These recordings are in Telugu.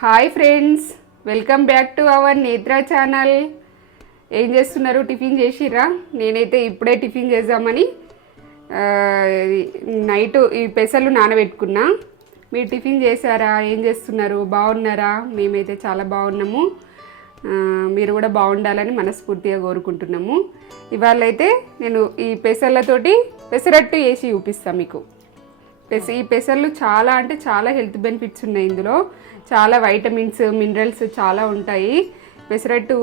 Hi friends, welcome back to our నేత్ర ఛానల్. ఏం చేస్తున్నారు? టిఫిన్ చేసిర్రా? నేనైతే ఇప్పుడే టిఫిన్ చేద్దామని నైట్ ఈ పెసలు నానబెట్టుకున్నా. మీరు టిఫిన్ చేశారా? ఏం చేస్తున్నారు? బాగున్నారా? మేమైతే చాలా బాగున్నాము. మీరు కూడా బాగుండాలని మనస్ఫూర్తిగా కోరుకుంటున్నాము. ఇవాళ అయితే నేను ఈ పెసర్లతోటి పెసరట్టు వేసి చూపిస్తాను మీకు. ఈ పెసర్లు చాలా అంటే చాలా హెల్త్ బెనిఫిట్స్ ఉన్నాయి. ఇందులో చాలా వైటమిన్స్, మినరల్స్ చాలా ఉంటాయి. పెసరట్టు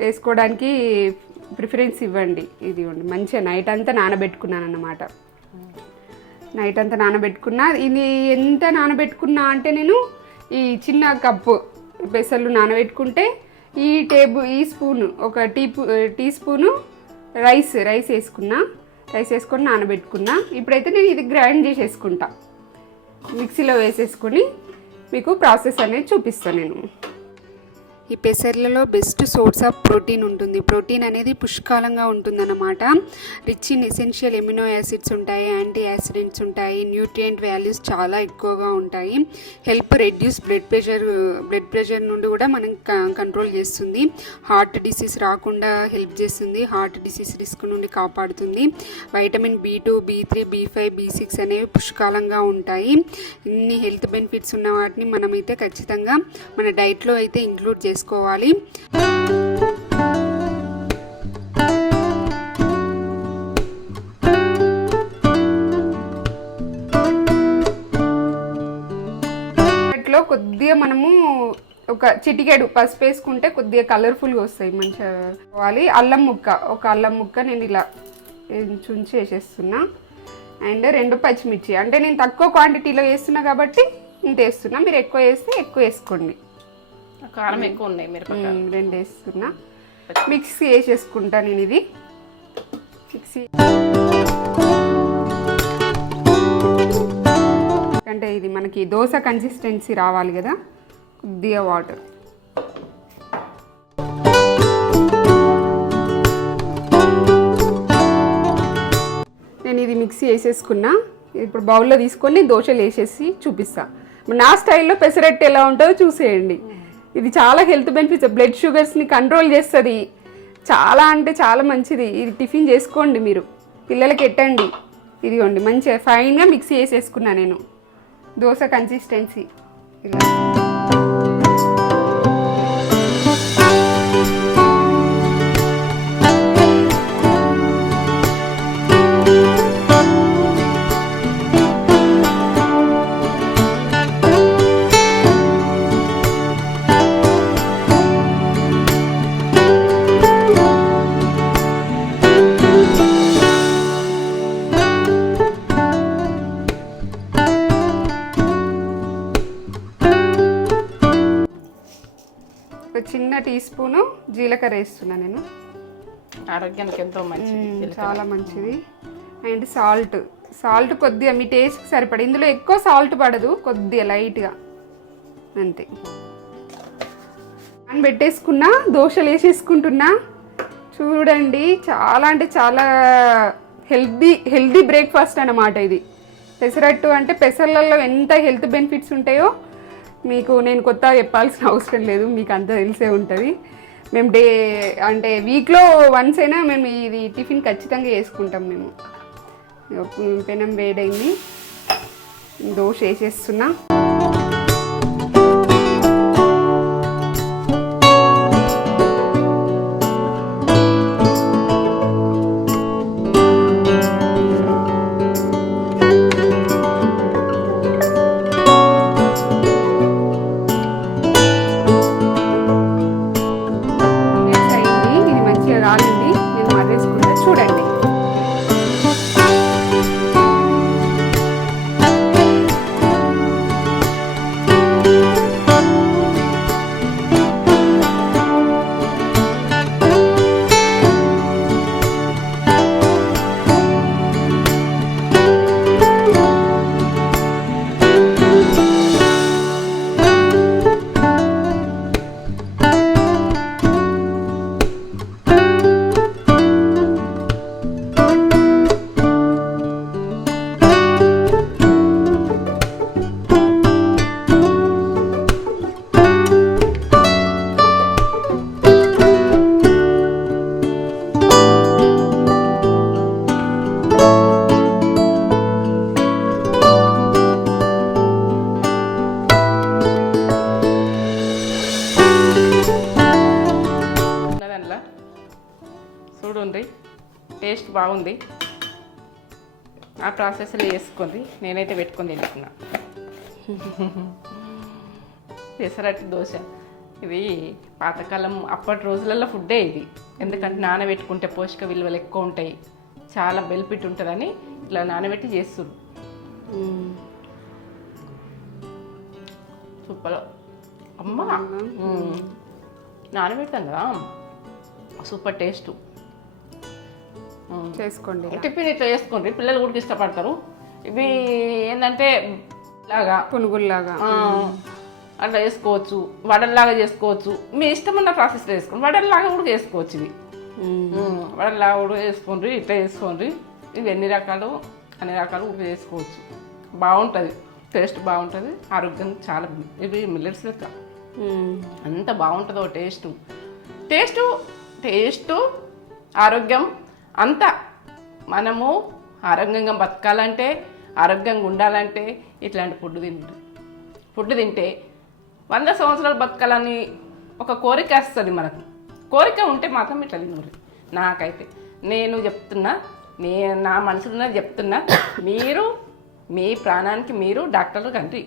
వేసుకోవడానికి ప్రిఫరెన్స్ ఇవ్వండి. ఇది మంచిగా నైట్ అంతా నానబెట్టుకున్నాను అన్నమాట. నైట్ అంతా నానబెట్టుకున్నా. ఇది ఎంత నానబెట్టుకున్నా అంటే నేను ఈ చిన్న కప్పు పెసర్లు నానబెట్టుకుంటే ఈ స్పూను ఒక టీ స్పూను రైస్ వేసుకున్నా. రైస్ వేసుకొని నానబెట్టుకున్నా. ఇప్పుడైతే నేను ఇది గ్రైండ్ చేసేసుకుంటా. మిక్సీలో వేసేసుకొని మీకు ప్రాసెస్ అనేది చూపిస్తాను నేను. ఈ పెసర్లలో బెస్ట్ సోర్స్ ఆఫ్ ప్రోటీన్ ఉంటుంది. ప్రోటీన్ అనేది పుష్కలంగా ఉంటుందన్నమాట. Rich in essential amino acids ఉంటాయి, యాంటీ యాసిడెంట్స్ ఉంటాయి, న్యూట్రియంట్ వాల్యూస్ చాలా ఎక్కువగా ఉంటాయి. రెడ్యూస్ బ్లడ్ ప్రెషర్ నుండి కూడా మనం కంట్రోల్ చేస్తుంది. హార్ట్ డిసీజ్ రాకుండా హెల్ప్ చేస్తుంది. హార్ట్ డిసీజ్ రిస్క్ నుండి కాపాడుతుంది. Vitamin B2, B3, B5, B6 అనేవి పుష్కలంగా ఉంటాయి. ఇన్ని హెల్త్ బెనిఫిట్స్ ఉన్న వాటిని మనమైతే ఖచ్చితంగా మన డైట్లో అయితే ఇంక్లూడ్ చేసుకోవాలి. కొద్దిగా మనము ఒక చిటికెడు పసుపు వేసుకుంటే కొద్దిగా కలర్ఫుల్గా వస్తాయి, మంచిగా కావాలి. ఒక అల్లం ముక్క నేను ఇలా చుంచి వేసేస్తున్నా. అండ్ 2 పచ్చిమిర్చి, అంటే నేను తక్కువ క్వాంటిటీలో వేస్తున్నా కాబట్టి ఇంత వేస్తున్నా. మీరు ఎక్కువ వేస్తే ఎక్కువ వేసుకోండి. కారం ఎక్కువ ఉన్నాయి, మీరు 2 వేస్తున్నా. మిక్సీ వేసేసుకుంటా నేను. ఇది మిక్సీ అంటే ఇది మనకి దోశ కన్సిస్టెన్సీ రావాలి కదా. కొద్దిగా వాటర్, నేను ఇది మిక్సీ వేసేసుకున్నా. ఇప్పుడు బౌల్లో తీసుకొని దోశలు వేసేసి చూపిస్తా. నా స్టైల్లో పెసరట్టు ఎలా ఉంటుందో చూసేయండి. ఇది చాలా హెల్త్ బెనిఫిట్స్, బ్లడ్ షుగర్స్ని కంట్రోల్ చేస్తుంది. చాలా అంటే చాలా మంచిది. ఇది టిఫిన్ చేసుకోండి, మీరు పిల్లలకి ఎట్టండి. ఇదిగోండి మంచిగా ఫైన్గా మిక్సీ వేసేసుకున్నా నేను. దోశ కన్సిస్టెన్సీ ఇలా. చిన్న టీ స్పూను జీలకర్ర వేస్తున్నా నేను. ఆరోగ్యానికి ఎంతో మంచిది, చాలా మంచిది. అండ్ సాల్ట్ కొద్దిగా మీ టేస్ట్కి సరిపడి. ఇందులో ఎక్కువ సాల్ట్ పడదు, కొద్దిగా లైట్గా అంతే. అని పెట్టేసుకున్నా, దోశలు వేసేసుకుంటున్నా. చూడండి, చాలా అంటే చాలా హెల్దీ బ్రేక్ఫాస్ట్ అన్నమాట ఇది. పెసరట్టు అంటే పెసర్లలో ఎంత హెల్త్ బెనిఫిట్స్ ఉంటాయో మీకు నేను కొత్తగా చెప్పాల్సిన అవసరం లేదు, మీకు అంతా తెలిసే ఉంటుంది. మేము వీక్లో వన్స్ అయినా మేము ఇది టిఫిన్ ఖచ్చితంగా వేసుకుంటాం మేము. పెనం వేడైంది, దోశ వేసేస్తున్నా. చూడండి, బాగుంది. ఆ ప్రాసెస్లో వేసుకొని నేనైతే పెట్టుకొని తింటున్నా. పెసరట్టు దోశ ఇది పాతకాలం అప్పటి రోజులలో ఫుడ్డే ఇది. ఎందుకంటే నానబెట్టుకుంటే పోషక విలువలు ఎక్కువ ఉంటాయి, చాలా బెనిఫిట్ ఉంటుందని ఇట్లా నానబెట్టి చేస్తున్నారు. సూపర్ అమ్మ. నానబెట్టాం కదా, సూపర్ టేస్ట్. చేసుకోండి. టిఫిన్ ఇట్లా చేసుకోండి, పిల్లలు కూడా ఇష్టపడతారు. ఇవి ఏంటంటే లాగా పునుగుల్లాగా అట్లా చేసుకోవచ్చు, వడల్లాగా చేసుకోవచ్చు. మీ ఇష్టమైన ప్రాసెస్లో చేసుకోండి. వడల్లాగా కూడా చేసుకోవచ్చు. ఇవి వడల్లాగా కూడా చేసుకోండి, ఇట్లా చేసుకోండి. ఇవి అన్ని రకాలు కూడా చేసుకోవచ్చు. బాగుంటుంది, టేస్ట్ బాగుంటుంది. ఆరోగ్యం చాలా, ఇవి మిల్లెట్స్ లెక్క అంత బాగుంటుందో టేస్ట్ ఆరోగ్యం అంతా. మనము ఆరోగ్యంగా బతకాలంటే, ఆరోగ్యంగా ఉండాలంటే ఇట్లాంటి ఫుడ్ తింటే 100 సంవత్సరాలు బతకాలని ఒక కోరిక వస్తుంది మనకు. కోరిక ఉంటే మాత్రం ఇట్లా తినరు. నాకైతే నేను చెప్తున్నా, నా మనసులో చెప్తున్నా, మీరు మీ ప్రాణానికి మీరు డాక్టర్లు కండి.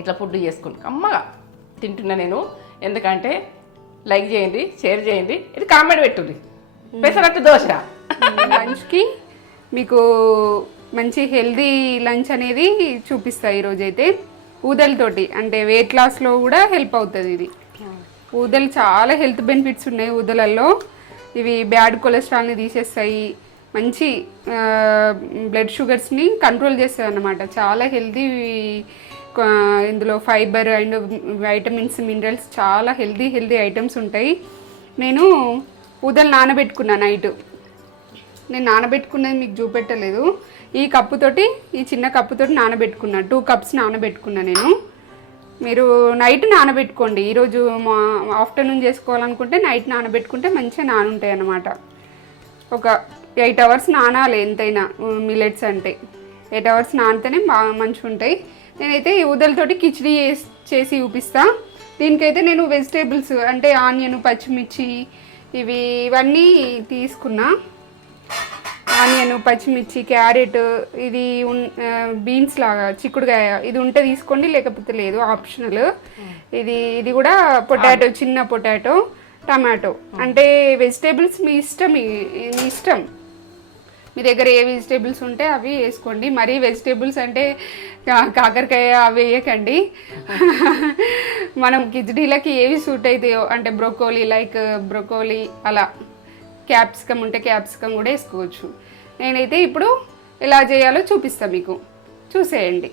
ఇట్లా ఫుడ్ చేసుకోండి. అమ్మగా తింటున్నా నేను. ఎందుకంటే లైక్ చేయండి, షేర్ చేయండి, ఇది కామెంట్ పెట్టుర్రి. పెసరట్టు దోశ లంచ్కి మీకు మంచి హెల్దీ లంచ్ అనేది చూపిస్తా ఈరోజైతే. ఊదలతోటి అంటే వెయిట్ లాస్లో కూడా హెల్ప్ అవుతుంది ఇది. ఊదలు చాలా హెల్త్ బెనిఫిట్స్ ఉన్నాయి ఊదలల్లో. ఇవి బ్యాడ్ కొలెస్ట్రాల్ని తీసేస్తాయి, మంచి బ్లడ్ షుగర్స్ని కంట్రోల్ చేస్తాయి అన్నమాట. చాలా హెల్తీ, ఇందులో ఫైబర్ అండ్ వైటమిన్స్, మినరల్స్ చాలా హెల్తీ ఐటమ్స్ ఉంటాయి. నేను ఊదలు నానబెట్టుకున్నా నైట్. నేను నానబెట్టుకున్నది మీకు చూపెట్టలేదు. ఈ కప్పుతోటి, ఈ చిన్న కప్పుతోటి నానబెట్టుకున్నా. 2 కప్స్ నానబెట్టుకున్నా నేను. మీరు నైట్ నానబెట్టుకోండి. ఈరోజు ఆఫ్టర్నూన్ చేసుకోవాలనుకుంటే నైట్ నానబెట్టుకుంటే మంచిగా నానుంటాయి అన్నమాట. ఒక 8 అవర్స్ నానాలి ఎంతైనా. మిల్లెట్స్ అంటే 8 అవర్స్ నానితేనే బాగా మంచిగా ఉంటాయి. నేనైతే ఈ ఊదలతోటి కిచిడి చేసి చూపిస్తా. దీనికైతే నేను వెజిటేబుల్స్ అంటే ఆనియన్, పచ్చిమిర్చి ఇవన్నీ తీసుకున్నా. ఆనియన్, పచ్చిమిర్చి, క్యారెట్, ఇది బీన్స్ లాగా చిక్కుడుకాయ ఇది ఉంటే తీసుకోండి, లేకపోతే లేదు, ఆప్షనల్. ఇది కూడా పొటాటో, చిన్న పొటాటో, టమాటో. అంటే వెజిటేబుల్స్ మీ ఇష్టం. మీ దగ్గర ఏ వెజిటేబుల్స్ ఉంటే అవి వేసుకోండి. మరీ వెజిటేబుల్స్ అంటే కాకరకాయ అవి వేయకండి. మనం కిచడీలకి ఏవి సూట్ అవుతాయో అంటే బ్రోకోలీ అలా, క్యాప్సికమ్ ఉంటే క్యాప్సికమ్ కూడా వేసుకోవచ్చు. నేనైతే ఇప్పుడు ఎలా చేయాలో చూపిస్తాను మీకు, చూసేయండి.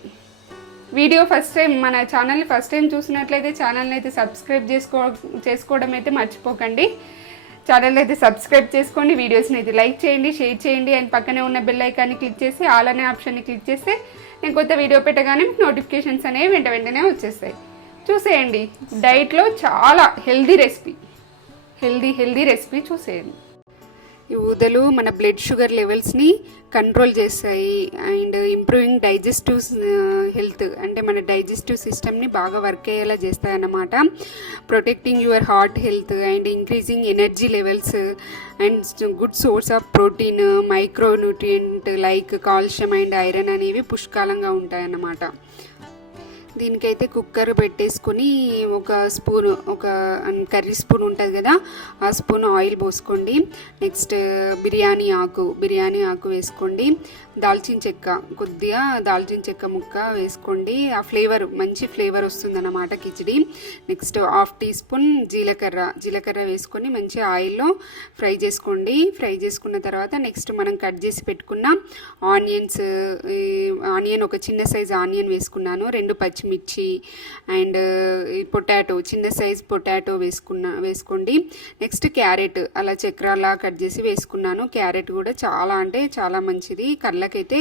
వీడియో ఫస్ట్ టైం మన ఛానల్ని ఫస్ట్ టైం చూసినట్లయితే ఛానల్ని అయితే సబ్స్క్రైబ్ చేసుకోవడం అయితే మర్చిపోకండి. ఛానల్ అయితే సబ్స్క్రైబ్ చేసుకోండి, వీడియోస్ని అయితే లైక్ చేయండి, షేర్ చేయండి. అండ్ పక్కనే ఉన్న బెల్ ఐకాన్ని క్లిక్ చేసి ఆల్ అనే ఆప్షన్ని క్లిక్ చేస్తే నేను కొత్త వీడియో పెట్టగానే మీకు నోటిఫికేషన్స్ అనేవి వెంటనే వచ్చేస్తాయి. చూసేయండి. డైట్లో చాలా హెల్దీ రెసిపీ చూసేయండి. ఈ ఊదలు మన బ్లడ్ షుగర్ లెవెల్స్ని కంట్రోల్ చేస్తాయి అండ్ ఇంప్రూవింగ్ డైజెస్టివ్ హెల్త్ అంటే మన డైజెస్టివ్ సిస్టమ్ని బాగా వర్క్ అయ్యేలా చేస్తాయి అన్నమాట. Protecting your heart health and increasing energy levels and good source of protein, micronutrient like calcium and iron అనేవి పుష్కలంగా ఉంటాయన్నమాట. దీనికైతే కుక్కర్ పెట్టేసుకొని ఒక కర్రీ స్పూన్ ఉంటుంది కదా, ఆ స్పూన్ ఆయిల్ పోసుకోండి. నెక్స్ట్ బిర్యానీ ఆకు వేసుకోండి. కొద్దిగా దాల్చిన చెక్క ముక్క వేసుకోండి. ఆ మంచి ఫ్లేవర్ వస్తుందన్నమాట కిచిడి. నెక్స్ట్ 1/2 టీ స్పూన్ జీలకర్ర వేసుకొని మంచి ఆయిల్లో ఫ్రై చేసుకోండి. ఫ్రై చేసుకున్న తర్వాత నెక్స్ట్ మనం కట్ చేసి పెట్టుకున్న ఆనియన్ ఒక చిన్న సైజ్ ఆనియన్ వేసుకున్నాను, 2 పచ్చిమిర్చి అండ్ పొటాటో, చిన్న సైజ్ పొటాటో వేసుకోండి. నెక్స్ట్ క్యారెట్ అలా చక్రాలా కట్ చేసి వేసుకున్నాను. క్యారెట్ కూడా చాలా అంటే చాలా మంచిది, కళ్ళకైతే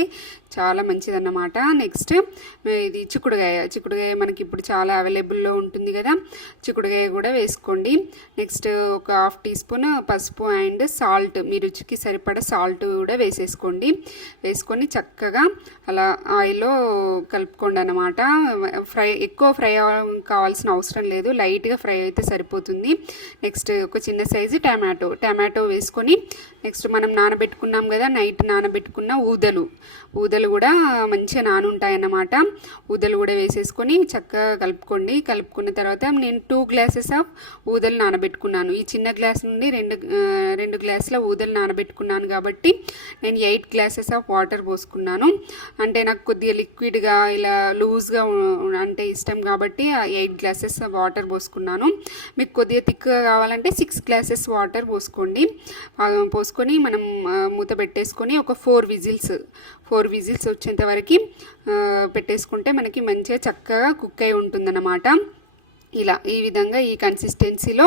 చాలా మంచిది అన్నమాట. నెక్స్ట్ ఇది చిక్కుడుకాయ మనకి ఇప్పుడు చాలా అవైలబుల్లో ఉంటుంది కదా, చిక్కుడుకాయ కూడా వేసుకోండి. నెక్స్ట్ ఒక 1/2 టీ స్పూన్ పసుపు అండ్ సాల్ట్, మీ రుచికి సరిపడా సాల్ట్ కూడా వేసుకొని చక్కగా అలా ఆయిల్లో కలుపుకోండి అన్నమాట. ఎక్కువ ఫ్రై కావాల్సిన అవసరం లేదు, లైట్గా ఫ్రై అయితే సరిపోతుంది. నెక్స్ట్ ఒక చిన్న సైజు టమాటో వేసుకొని నెక్స్ట్ మనం నానబెట్టుకున్నాం కదా, నైట్ నానబెట్టుకున్న ఊదలు కూడా మంచిగా నానుంటాయన్నమాట. ఊదలు కూడా వేసేసుకొని చక్కగా కలుపుకున్న తర్వాత నేను 2 గ్లాసెస్ ఆఫ్ ఊదలు నానబెట్టుకున్నాను. ఈ చిన్న గ్లాస్ నుండి రెండు గ్లాసుల ఊదలు నానబెట్టుకున్నాను కాబట్టి నేను 8 గ్లాసెస్ ఆఫ్ వాటర్ పోసుకున్నాను. అంటే నాకు కొద్దిగా లిక్విడ్గా ఇలా లూజ్గా అంటే ఇష్టం కాబట్టి 8 గ్లాసెస్ వాటర్ పోసుకున్నాను. మీకు కొద్దిగా థిక్గా కావాలంటే 6 గ్లాసెస్ వాటర్ పోసుకొని మనం మూత పెట్టేసుకొని ఒక 4 విజిల్స్ వచ్చేంత వరకు పెట్టేసుకుంటే మనకి మంచిగా చక్కగా కుక్ అయి ఉంటుందన్నమాట. ఇలా ఈ విధంగా ఈ కన్సిస్టెన్సీలో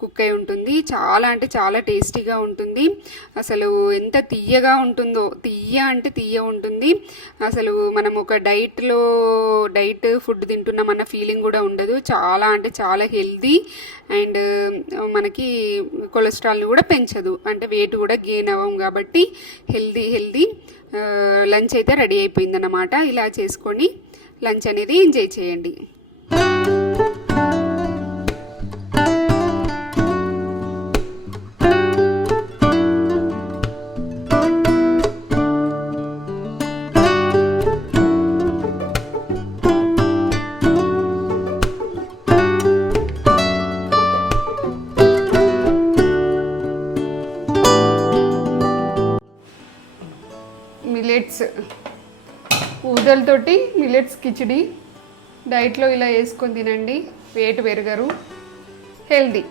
కుక్ అయి ఉంటుంది. చాలా అంటే చాలా టేస్టీగా ఉంటుంది. అసలు ఎంత తీయగా ఉంటుందో, తీయ ఉంటుంది. అసలు మనం ఒక డైట్ ఫుడ్ తింటున్నామన్న ఫీలింగ్ కూడా ఉండదు. చాలా అంటే చాలా హెల్దీ అండ్ మనకి కొలెస్ట్రాల్ని కూడా పెంచదు, అంటే వెయిట్ కూడా గెయిన్ అవ్వం కాబట్టి హెల్దీ లంచ్ అయితే రెడీ అయిపోయిందన్నమాట. ఇలా చేసుకొని లంచ్ అనేది ఎంజాయ్ చేయండి. ఊదలతోటి మిల్లెట్స్ కిచిడి డైట్లో ఇలా వేసుకొని తినండి, వెయిట్ పెరగరు, హెల్దీ.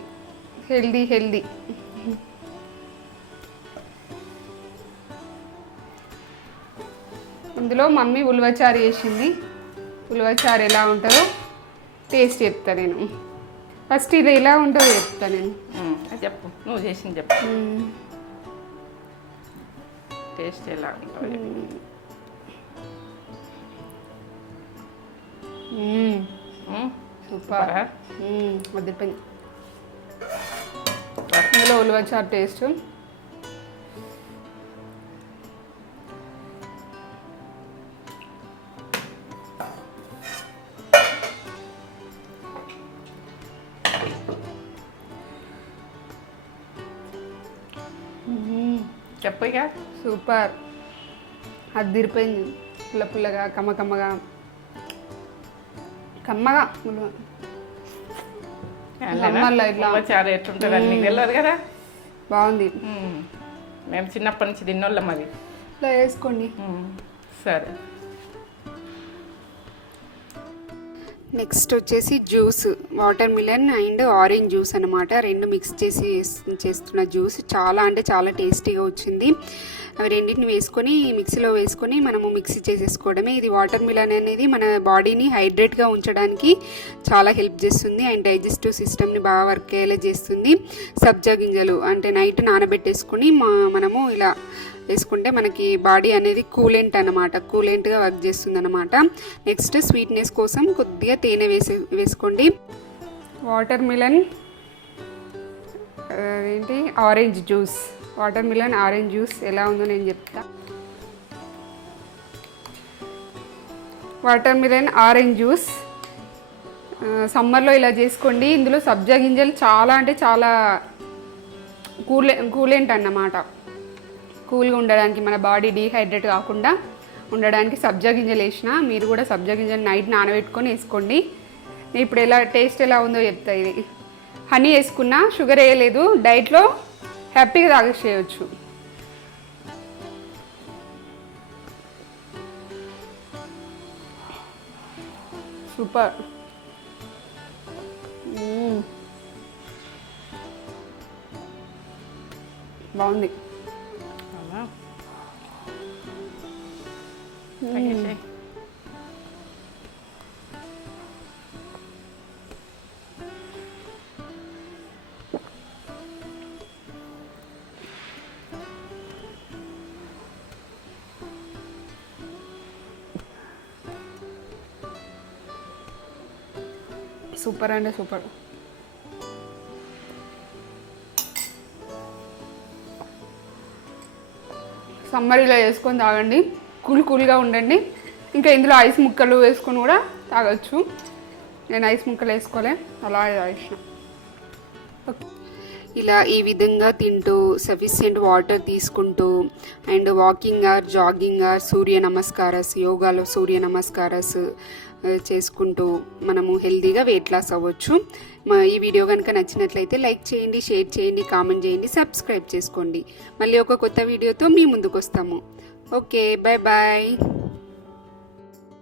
ఇందులో మమ్మీ ఉలవచారు చేసింది. ఉలవచారు ఎలా ఉంటుందో టేస్ట్ చెప్తా నేను. ఫస్ట్ ఇది ఎలా ఉంటుందో చెప్తా నేను. చెప్పు, నువ్వు చేసింది చెప్పు. టేస్ట్ ఎలా ఉంటుంది? సూపర్. వదిలిపోయింది. ఇందులో ఉలవచారు టేస్ట్ చెప్పు ఇక. సూపర్. అది తిరిపోయింది. పుల్లగా కమ్మగా చారు ఎట్లుంటుంది అని నీకు తెలియదు కదా. బాగుంది. మేము చిన్నప్పటి నుంచి తిన్నోళ్ళం అది. ఇలా వేసుకోండి. సరే. నెక్స్ట్ వచ్చేసి juice, water melon and orange juice అనమాట. రెండు మిక్స్ చేసి చేస్తున్న జ్యూస్ చాలా అంటే చాలా టేస్టీగా వచ్చింది. అవి రెండింటిని వేసుకొని మిక్సీలో వేసుకొని మనము మిక్సీ చేసేసుకోవడమే. ఇది వాటర్ మిలన్ అనేది మన బాడీని హైడ్రేట్గా ఉంచడానికి చాలా హెల్ప్ చేస్తుంది అండ్ డైజెస్టివ్ సిస్టమ్ని బాగా వర్క్ అయ్యేలా చేస్తుంది. సబ్జా గింజలు అంటే నైట్ నానబెట్టేసుకొని మనము ఇలా వేసుకుంటే మనకి బాడీ అనేది కూలెంట్గా వర్క్ చేస్తుంది అనమాట. నెక్స్ట్ స్వీట్నెస్ కోసం కొద్దిగా తేనె వేసుకోండి. Water melon orange juice, water melon orange juice ఎలా ఉందో నేను చెప్తా. వాటర్ మిలన్ ఆరెంజ్ జ్యూస్ సమ్మర్లో ఇలా చేసుకోండి. ఇందులో సబ్జా గింజలు చాలా అంటే చాలా కూలెంట్ అన్నమాట. కూల్గా ఉండడానికి, మన బాడీ డీహైడ్రేట్ కాకుండా ఉండడానికి సబ్జా గింజలు వేసిన. మీరు కూడా సబ్జా గింజలు నైట్ నానబెట్టుకొని వేసుకోండి. నేను ఇప్పుడు టేస్ట్ ఎలా ఉందో చెప్తా. ఇది హనీ వేసుకున్నా, షుగర్ వేయలేదు. డైట్లో హ్యాపీగా తాగేసేయచ్చు. సూపర్. బాగుంది. సూపర్ అంటే సూపర్. సమ్మర్ ఇలా వేసుకొని తాగండి, కూల్గా ఉండండి. ఇంకా ఇందులో ఐస్ ముక్కలు వేసుకొని కూడా తాగొచ్చు. నేను ఐస్ ముక్కలు వేసుకోలే, అలా తాగేసిన. ఇలా ఈ విధంగా తింటూ సఫిషియెంట్ వాటర్ తీసుకుంటూ and walking or jogging or Surya namaskaras, యోగాలో సూర్య నమస్కారాస్ చేసుకుంటూ మనము హెల్తీగా వెయిట్ లాస్ అవ్వచ్చు. ఈ వీడియో కనుక నచ్చినట్లయితే లైక్ చేయండి, షేర్ చేయండి, కామెంట్ చేయండి, సబ్స్క్రైబ్ చేసుకోండి. మళ్ళీ ఒక కొత్త వీడియోతో మీ ముందుకు వస్తాము. Okay, bye bye.